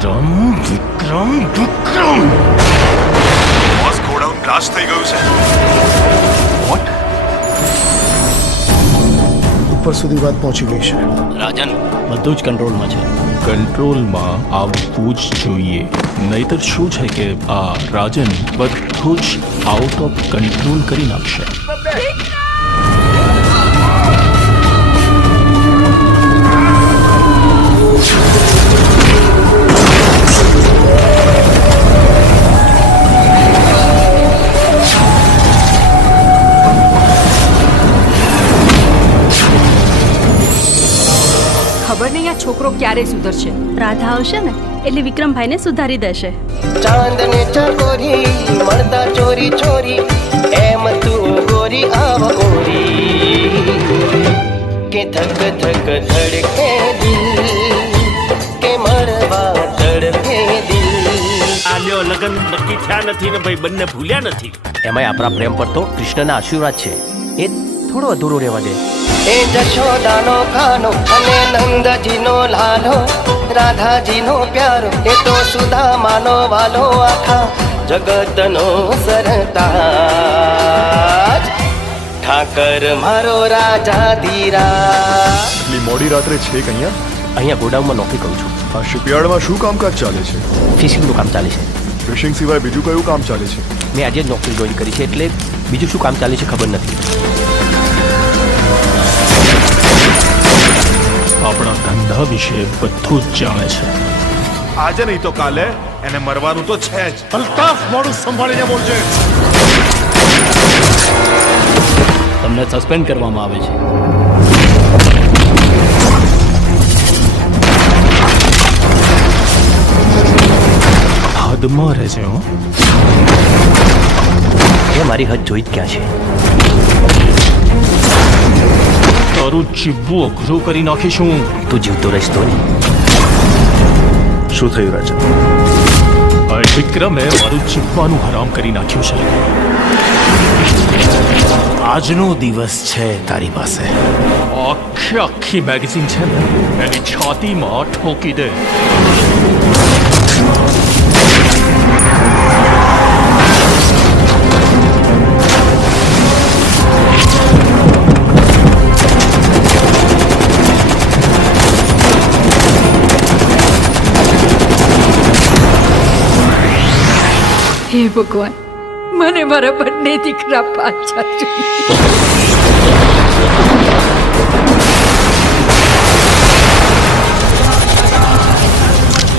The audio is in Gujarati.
વિક્રમ વિક્રમ વિક્રમ બોસ ગોડાઉન બ્લાસ્ટ થઈ ગયું છે. વોટ? ઉપર સુધી વાત પહોંચી ગઈ છે. રાજન બધું જ કંટ્રોલમાં છે. કંટ્રોલમાં આવવું જ જોઈએ, નહીતર શું છે કે આ રાજન બધું જ આઉટ ઓફ કંટ્રોલ કરી નાખશે. ખબર નહીં આ છોકરો ક્યારે સુધરશે. રાધા આવશે ને એટલે વિક્રમભાઈને સુધારી દેશે. ચાંદને ચકોરી મળતા ચોરી ચોરી એમ તું ગોરી આવ ગોરી કે ધક ધક ધડકે દિલ કે મળવા તડકે દિલ. આલ્યો લગન નક્કી થયા નથી ને ભાઈ બંને ભૂલ્યા નથી. એમાંય આપણા પ્રેમ પર તો કૃષ્ણના આશીર્વાદ છે, એ થોડો અધૂરો રહેવા દે. એ જશોદાનો ખાનો અને નંદજીનો લાલો, રાધાજીનો પ્યારો એ તો સુદામાનો વાલો, આખા જગતનો સરતાજ ઠાકર મારો રાજા ધીરા. એટલી મોડી રાત્રે છે કે અહીંયા ગોડાઉનમાં નોકરી કરું છું. આ શિપયાર્ડમાં શું કામકાજ ચાલે છે? ફિશિંગનું કામ ચાલે છે. ફિશિંગ સિવાય બીજું કયું કામ ચાલે છે? મેં આજે જ નોકરી જોઈન કરી છે એટલે બીજું શું કામ ચાલે છે ખબર નથી. આપણા ધંધા વિશે બધું જ જાણે છે. આજે નહીં તો કાલે એને મરવાનું તો છે જ. અલ્તાફ, મોડું સંભાળીને બોલજે. તમને સસ્પેન્ડ કરવામાં આવે છે. હદમાં રહેશે. હો, એ મારી હદ જોઈ જ ક્યાં છે. તારું જીવવું અઘરું કરી નાખીશું. તું જીવતો રહીશ તો નહીં. શું થયું રાજન? આ વિક્રમે મારું જીવવાનું હરામ કરી નાખ્યું છે. આજનો દિવસ છે તારી પાસે. આખી મેગેઝિન છે ને એની છાતીમાં ઠોકી દે. હે ભગવાન, મને મારા બંને દીકરા પાછા જોઈએ.